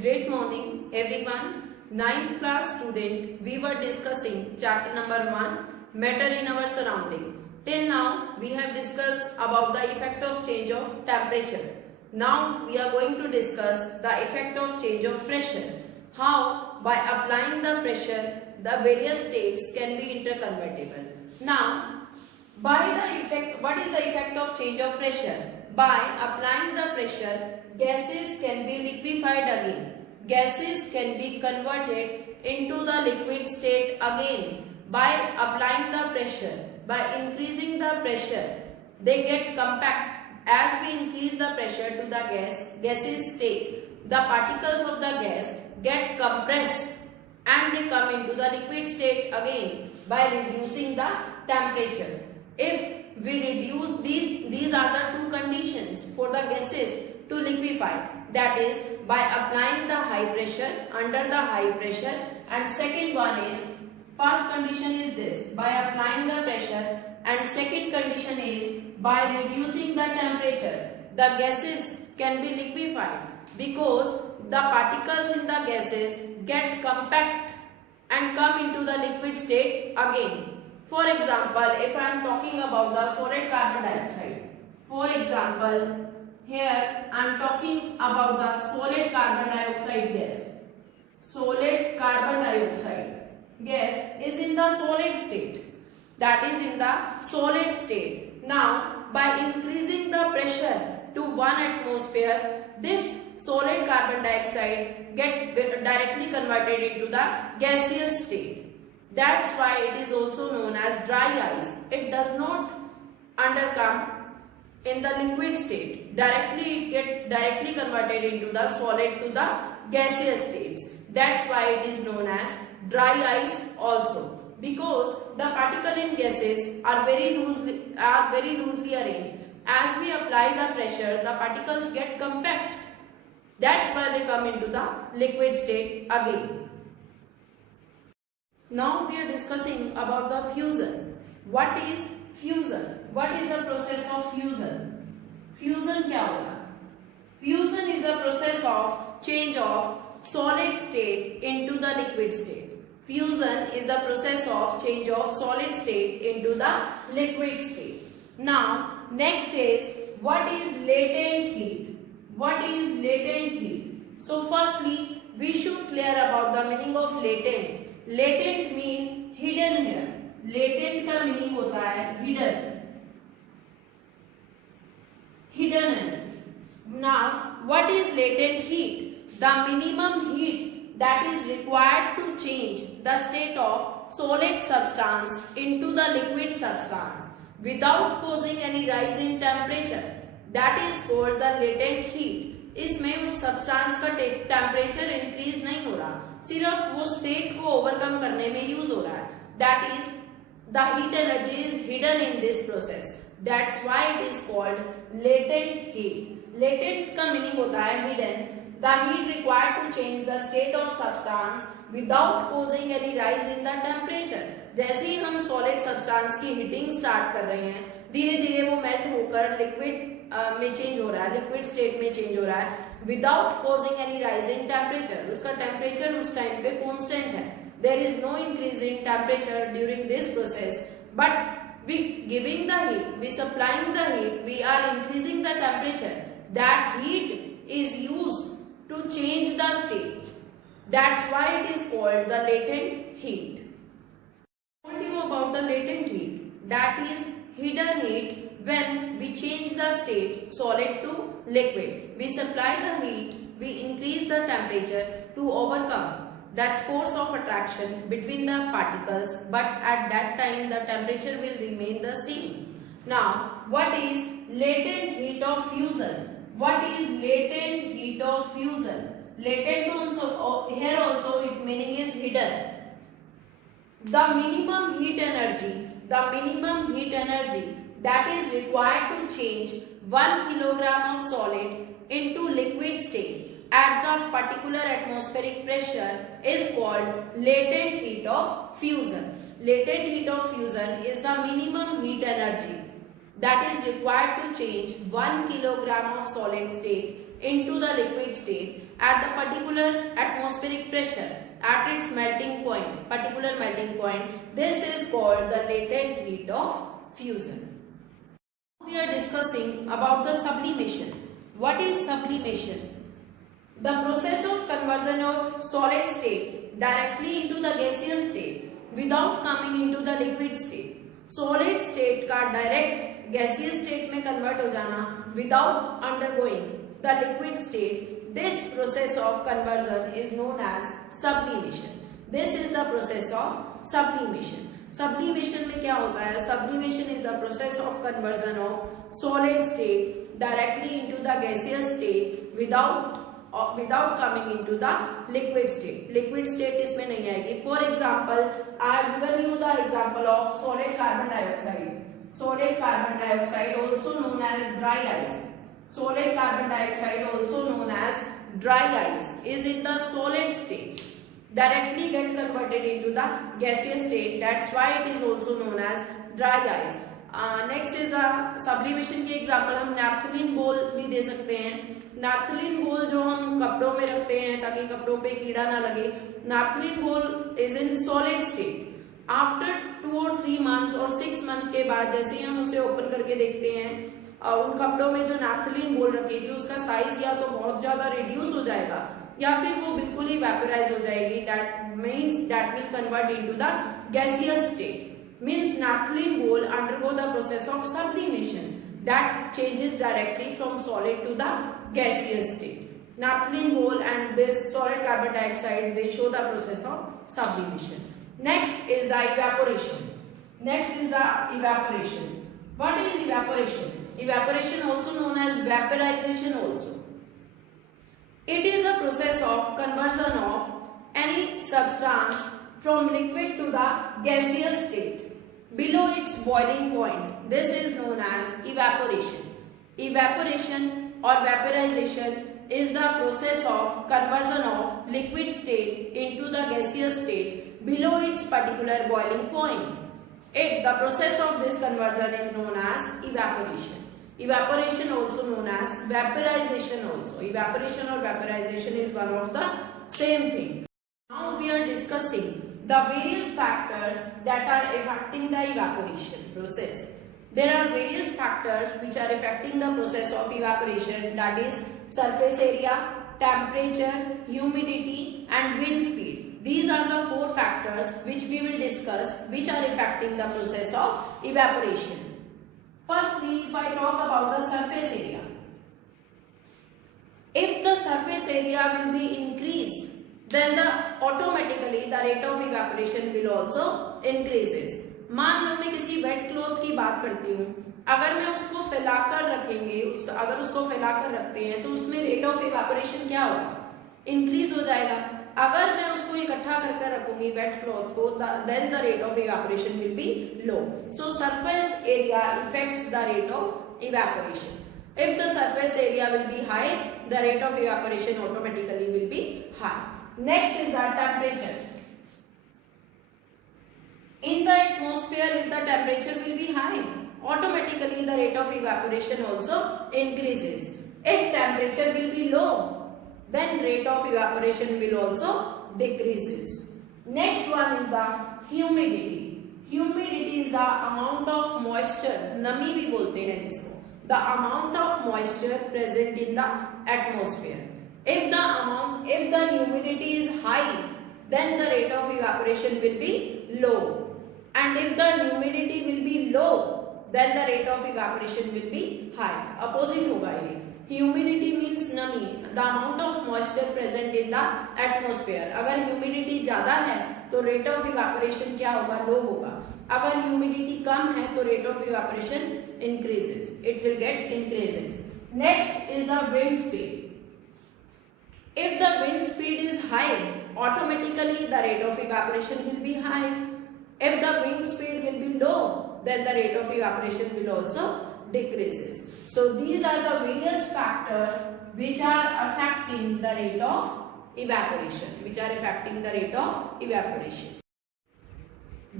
Great morning everyone. Ninth class student, we were discussing chapter number 1, matter in our surrounding. Till now we have discussed about the effect of change of temperature. Now we are going to discuss the effect of change of pressure. How by applying the pressure the various states can be interconvertible. Now by the effect, what is the effect of change of pressure? By applying the pressure, gases can be liquefied again. Gases can be converted into the liquid state again. By applying the pressure, by increasing the pressure, they get compact. As we increase the pressure to the gaseous state, the particles of the gas get compressed and they come into the liquid state again by reducing the temperature. If we reduce these are the two conditions for the gases to liquefy, that is by applying the high pressure, under the high pressure, and second one is, first condition is this, by applying the pressure, and second condition is by reducing the temperature, the gases can be liquefied because the particles in the gases get compact and come into the liquid state again. For example, if I am talking about the solid carbon dioxide, for example, here I am talking about the solid carbon dioxide gas. Solid carbon dioxide gas is in the solid state. That is in the solid state. Now, by increasing the pressure to 1 atmosphere, this solid carbon dioxide get directly converted into the gaseous state. That's why it is also known as dry ice. It does not undercome in the liquid state. It gets directly converted into the solid to the gaseous states. That's why it is known as dry ice also. Because the particle in gases are very loosely arranged. As we apply the pressure, the particles get compact. That's why they come into the liquid state again. Now we are discussing about the fusion. What is fusion? What is the process of fusion? Fusion क्या होगा? Fusion is the process of change of solid state into the liquid state. Fusion is the process of change of solid state into the liquid state. Now next is, what is latent heat? What is latent heat? So firstly we should clear about the meaning of latent. Latent mean hidden here. Latent का meaning होता है hidden. Hidden energy. Now, what is latent heat? The minimum heat that is required to change the state of solid substance into the liquid substance without causing any rise in temperature. That is called the latent heat. इसमें उस substance का temperature increase नहीं हो रहा, सिर्फ वो state को overcome करने में यूज हो रहा है. That is the heat energy is hidden in this process. That's why it is called latent heat. Latent का मीनिंग होता है hidden. The heat required to change the state of substance without causing any rise in the temperature. जैसे ही हम solid substance की heating start कर रहे हैं, धीरे धीरे वो मेल्ट होकर लिक्विड में चेंज हो रहा है, लिक्विड स्टेट में चेंज हो रहा है, without causing any rise in temperature. उसका टेम्परेचर उस टाइम पे कांस्टेंट है. There is no increase in temperature during this process, but we giving the heat, we supplying the heat, we are increasing the temperature. That heat is used to change the state. That's why it is called the latent heat. I told you about the latent heat. That is hidden heat. When we change the state solid to liquid, we supply the heat, we increase the temperature to overcome that force of attraction between the particles, but at that time the temperature will remain the same. Now, what is latent heat of fusion? What is latent heat of fusion? Latent also, here also its meaning is hidden. The minimum heat energy that is required to change 1 kilogram of solid into liquid state at the particular atmospheric pressure is called latent heat of fusion. Latent heat of fusion is the minimum heat energy that is required to change 1 kilogram of solid state into the liquid state at the particular atmospheric pressure at its melting point, particular melting point. This is called the latent heat of fusion. We are discussing about the sublimation. What is sublimation? The process of conversion of solid state directly into the gaseous state without coming into the liquid state. Solid state का direct gaseous state में convert हो जाना without undergoing the liquid state. This process of conversion is known as sublimation. This is the process of sublimation. Sublimation में क्या होता है? Sublimation is the process of conversion of solid state directly into the gaseous state without coming into the liquid state. Liquid state इसमें नहीं आएगी. For example, I have given you the example of solid carbon dioxide. Solid carbon dioxide, also known as dry ice. Solid carbon dioxide, also known as dry ice, is in the solid state. Directly get converted into the gaseous state. That's why it is also known as dry ice. Next is the sublimation की example हम naphthalene bowl भी दे सकते हैं. Naphthalene bowl जो हम कपड़ों में रखते हैं ताकि कपड़ों पे कीड़ा ना लगे. Naphthalene bowl is in solid state. After 2 or 3 months और 6 months के बाद जैसे ही हम उसे ओपन करके देखते हैं, उन कपड़ों में जो नैप्थलीन बोल रखी थी उसका साइज या तो बहुत ज्यादा रिड्यूस हो जाएगा या फिर वो बिल्कुल ही वेपोराइज हो जाएगी. That means that will convert into the gaseous state. Means naphthalene bowl undergo the process of sublimation that changes directly from solid to the gaseous state. Naphthalene bowl and this solid carbon dioxide, they show the process of sublimation. Next is the evaporation. Next is the evaporation. What is evaporation? Evaporation also known as vaporization also. It is the process of conversion of any substance from liquid to the gaseous state below its boiling point. This is known as evaporation. Evaporation or vaporization is the process of conversion of liquid state into the gaseous state below its particular boiling point. The process of this conversion is known as evaporation. Evaporation also known as vaporization also. Evaporation or vaporization is one of the same thing. Now we are discussing the various factors that are affecting the evaporation process. There are various factors which are affecting the process of evaporation, that is surface area, temperature, humidity and wind speed. These are the 4 factors which we will discuss which are affecting the process of evaporation. Firstly, if I talk about the surface area. If the surface area will be increased, then automatically the rate of evaporation will also increases. मान लो मैं किसी wait cloth की बात करती हूँ, अगर मैं उसको फैलाकर रखेंगे, अगर उसको फैलाकर रखते हैं तो उसमें रेट ऑफ इवेपोरेशन क्या होगा? इंक्रीज हो जाएगा. अगर मैं उसको इकट्ठा करके रखूंगी वेट क्लॉथ को, then the rate of evaporation will be low. So surface area effects the rate of evaporation. If the surface area will be high, the rate of evaporation automatically will be high. Next is the temperature. In the atmosphere, if the temperature will be high, automatically the rate of evaporation also increases. If temperature will be low, then rate of evaporation will also decreases. Next one is the humidity. Humidity is the amount of moisture, नमी भी बोलते हैं जिसको, the amount of moisture present in the atmosphere. If the humidity is high, then the rate of evaporation will be low. And if the humidity will be low, then the rate of evaporation will be high. Opposite होगा ये. Humidity means नमी, the amount of moisture present in the atmosphere. अगर humidity ज़्यादा है तो rate of evaporation क्या होगा? Low होगा. अगर humidity कम है तो rate of evaporation increases. It will get increases. Next is the wind speed. If the wind speed is high, automatically the rate of evaporation will be high. If the wind speed will be low, then the rate of evaporation will also decreases. So these are the various factors which are affecting the rate of evaporation.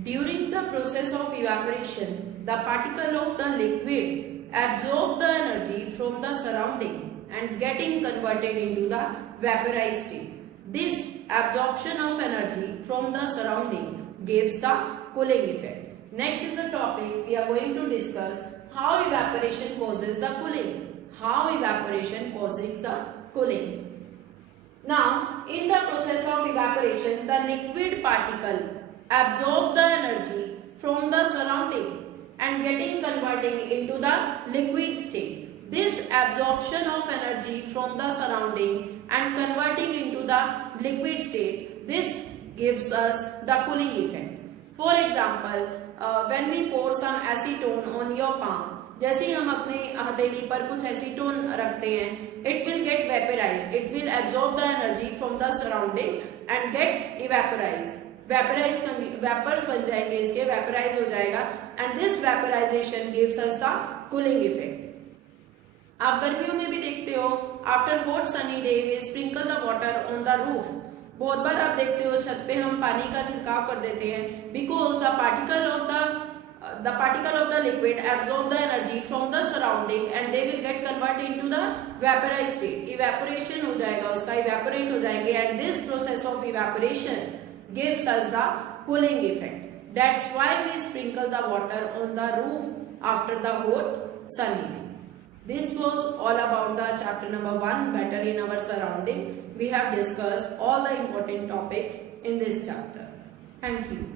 During the process of evaporation, the particle of the liquid absorb the energy from the surrounding and getting converted into the vaporized state. This absorption of energy from the surrounding gives the cooling effect. Next is the topic we are going to discuss how evaporation causes the cooling. How evaporation causes the cooling. Now, in the process of evaporation, the liquid particle absorb the energy from the surrounding and converting into the liquid state. This absorption of energy from the surrounding and converting into the liquid state, this gives us the cooling effect. For example, when we pour some acetone on your palm, जैसे ही हम अपने हथेली पर कुछ acetone रखते हैं, it will get vaporized. It will absorb the energy from the surrounding and get evaporized. Vapors बन जाएंगे इसके, vaporize हो जाएगा and this vaporization gives us the cooling effect. आप गर्मियों में भी देखते हो, after hot sunny day we sprinkle the water on the roof. बहुत बार आप देखते हो छत पे हम पानी का छिड़काव कर देते हैं because the particle of the liquid absorb the energy from the surrounding and they will get converted into the vaporized state. Evaporation हो जाएगा उसका, evaporate हो जाएंगे and this process of evaporation gives us the cooling effect. That's why we sprinkle the water on the roof after the hot sunny day. This was all about the chapter number 1, matter in our surrounding. We have discussed all the important topics in this chapter. Thank you.